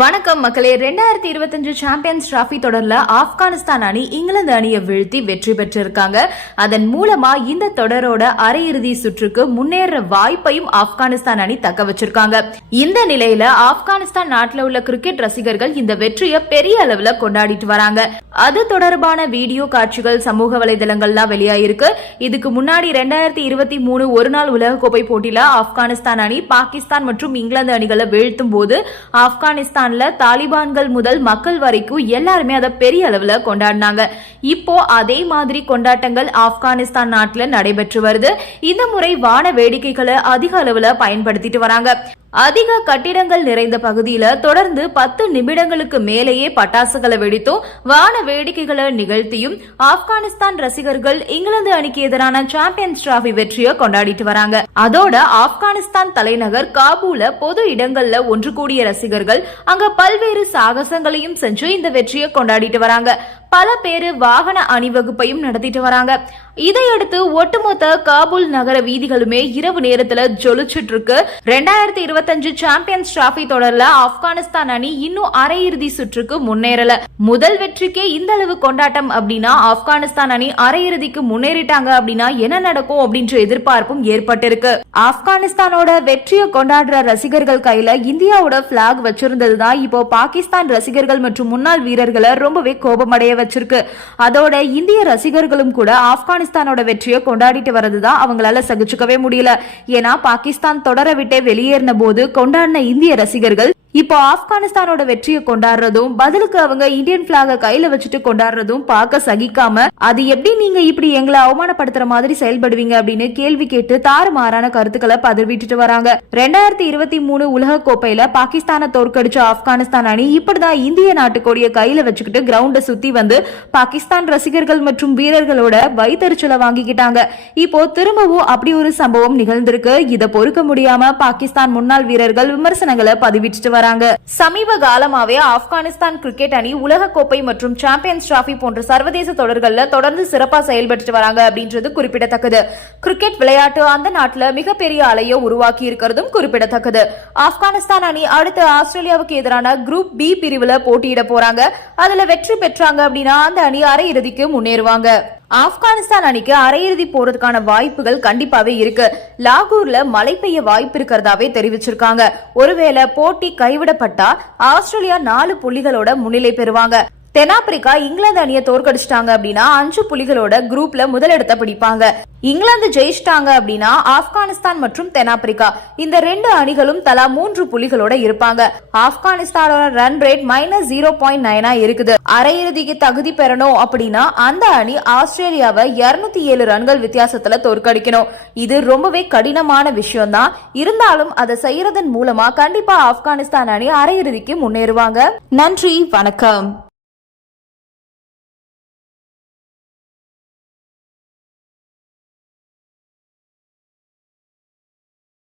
வணக்கம் மக்களே. ரெண்டாயிரத்தி இருபத்தஞ்சு சாம்பியன்ஸ் டிராஃபி தொடர்ல ஆப்கானிஸ்தான் அணி இங்கிலாந்து அணியை வீழ்த்தி வெற்றி பெற்றிருக்காங்க. அதன் மூலமா இந்த தொடரோட அரையிறுதி சுற்றுக்கு முன்னேற வாய்ப்பையும் ஆப்கானிஸ்தான் அணி தக்க வச்சிருக்காங்க. இந்த நிலையில ஆப்கானிஸ்தான் நாட்டில் உள்ள கிரிக்கெட் ரசிகர்கள் இந்த வெற்றியை பெரிய அளவுல கொண்டாடிட்டு வராங்க. அது தொடர்பான வீடியோ காட்சிகள் சமூக வலைதளங்கள்லாம் வெளியாயிருக்கு. இதுக்கு முன்னாடி ரெண்டாயிரத்தி இருபத்தி மூணு ஒரு நாள் உலகக்கோப்பை போட்டியில ஆப்கானிஸ்தான் அணி பாகிஸ்தான் மற்றும் இங்கிலாந்து அணிகளை வீழ்த்தும் போது ஆப்கானிஸ்தான் பாகிஸ்தான்ல தாலிபான்கள் முதல் மக்கள் வரைக்கும் எல்லாருமே அதை பெரிய அளவுல கொண்டாடினாங்க. இப்போ அதே மாதிரி கொண்டாட்டங்கள் ஆப்கானிஸ்தான் நாட்டுல நடைபெற்று வருது. இந்த முறை வான வேடிக்கைகளை அதிக அளவுல பயன்படுத்திட்டு வராங்க. அதிக கட்டிடங்கள் நிறைந்த பகுதியில தொடர்ந்து பத்து நிமிடங்களுக்கு மேலேயே பட்டாசுகளை வெடித்தும் வான வேடிக்கைகளை நிகழ்த்தியும் ஆப்கானிஸ்தான் ரசிகர்கள் இங்கிலாந்து அணிக்கு எதிரான சாம்பியன்ஸ் டிராபி வெற்றியை கொண்டாடிட்டு வராங்க. அதோட ஆப்கானிஸ்தான் தலைநகர் காபூல பொது இடங்கள்ல ஒன்று கூடிய ரசிகர்கள் அங்க பல்வேறு சாகசங்களையும் செஞ்சு இந்த வெற்றியை கொண்டாடிட்டு வராங்க. பல பேரு வாகன அணிவகுப்பையும் நடத்திட்டு வராங்க. இதையடுத்து ஒட்டுமொத்த காபூல் நகர வீதிகளுமே இரவு நேரத்துல ஜொலிச்சிட்டு இருக்கு ரெண்டாயிரத்தி இருபத்தஞ்சு சாம்பியன்ஸ் டிராபி தொடர்ல ஆப்கானிஸ்தான் அணி இன்னும் அரையிறுதி சுற்றுக்கு முன்னேறல. முதல் வெற்றிக்கே இந்த அளவு கொண்டாட்டம் அப்படின்னா ஆப்கானிஸ்தான் அணி அரையிறுதிக்கு முன்னேறிட்டாங்க அப்படின்னா என்ன நடக்கும் அப்படின்ற எதிர்பார்ப்பும் ஏற்பட்டிருக்கு. ஆப்கானிஸ்தானோட வெற்றியை கொண்டாடுற ரசிகர்கள் கையில இந்தியாவோட பிளாக் வச்சிருந்ததுதான். இப்போ பாகிஸ்தான் ரசிகர்கள் மற்றும் முன்னாள் வீரர்களை ரொம்பவே கோபமடைய வச்சிருக்கு. அதோட இந்திய ரசிகர்களும் கூட ஆப்கானிஸ்தானோட வெற்றியை கொண்டாடிட்டு வரதுதான் அவங்களால சகிச்சுக்கவே முடியல. ஏன்னா பாகிஸ்தான் தொடர விட்டே வெளியேறின போது கொண்டாடின இந்திய ரசிகர்கள் இப்போ ஆப்கானிஸ்தானோட வெற்றியை கொண்டாடுறதும் பதிலுக்கு அவங்க இந்தியன் பிளாக கையில வச்சுட்டு கொண்டாடுறதும் பார்க்க சகிக்காம அது எப்படி நீங்க இப்படி எங்களை அவமானப்படுத்துற மாதிரி செயல்படுவீங்க அப்படின்னு கேள்வி கேட்டு தாறுமாறான கருத்துக்களை பதிர்விட்டு வராங்க. ரெண்டாயிரத்தி இருபத்தி மூணு உலக கோப்பையில பாகிஸ்தானை தோற்கடிச்ச ஆப்கானிஸ்தான் அணி இப்படிதான் இந்திய நாட்டுக்கோடிய கையில வச்சுக்கிட்டு கிரவுண்ட சுத்தி வந்து பாகிஸ்தான் ரசிகர்கள் மற்றும் வீரர்களோட வைத்தறிச்சலை வாங்கிக்கிட்டாங்க. இப்போ திரும்பவும் அப்படி ஒரு சம்பவம் நிகழ்ந்திருக்கு. இதை பொறுக்க முடியாம பாகிஸ்தான் முன்னாள் வீரர்கள் விமர்சனங்களை பதிவிட்டு வராங்க. சமீப காலமாவே ஆப்கானிஸ்தான் கிரிக்கெட் அணி உலக கோப்பை மற்றும் சாம்பியன்ஸ் டிராபி போன்ற சர்வதேச தொடர்கள்ல தொடர்ந்து சிறப்பா செயல்பட்டு வராங்க அப்படின்றது குறிப்பிடத்தக்கது. கிரிக்கெட் விளையாட்டு அந்த நாட்டுல மிகப்பெரிய அலையை உருவாக்கி இருக்கிறதும் குறிப்பிடத்தக்கது. ஆப்கானிஸ்தான் அணி அடுத்து ஆஸ்திரேலியாவுக்கு எதிரான குரூப் பி பிரிவுல போட்டியிட போறாங்க. அதுல வெற்றி பெற்றாங்க அப்படின்னா அந்த அணி அரையிறுதிக்கு முன்னேறுவாங்க. ஆப்கானிஸ்தான் அணிக்கு அரையிறுதி போறதுக்கான வாய்ப்புகள் கண்டிப்பாவே இருக்கு. லாகூர்ல மழை பெய்ய வாய்ப்பு இருக்கிறதாவே தெரிவிச்சிருக்காங்க. ஒருவேளை போட்டி கைவிடப்பட்டா ஆஸ்திரேலியா நாலு புள்ளிகளோட முன்னிலை பெறுவாங்க. தென்னாப்பிரிக்கா இங்கிலாந்து அணியை தோற்கடிச்சிட்டாங்க அப்படின்னா அஞ்சு புலிகளோட குரூப்ல முதலிடத்தை பிடிப்பாங்க. இங்கிலாந்து ஜெயிச்சிட்டாங்க அப்படின்னா ஆப்கானிஸ்தான் மற்றும் தென்னாப்பிரிக்கா. இந்த ரெண்டு அணிகளும் தலா மூன்று புலிகளோட இருப்பாங்க. ஆப்கானிஸ்தானோட run rate minus zero point நைனா இருக்குது. அரையிறுதிக்கு தகுதி பெறணும் அப்படின்னா அந்த அணி ஆஸ்திரேலியாவை இருநூத்தி ஏழு ரன்கள் வித்தியாசத்துல தோற்கடிக்கணும். இது ரொம்பவே கடினமான விஷயம் தான் இருந்தாலும் அதை செய்யறதன் மூலமா கண்டிப்பா ஆப்கானிஸ்தான் அணி அரையிறுதிக்கு முன்னேறுவாங்க. நன்றி வணக்கம்.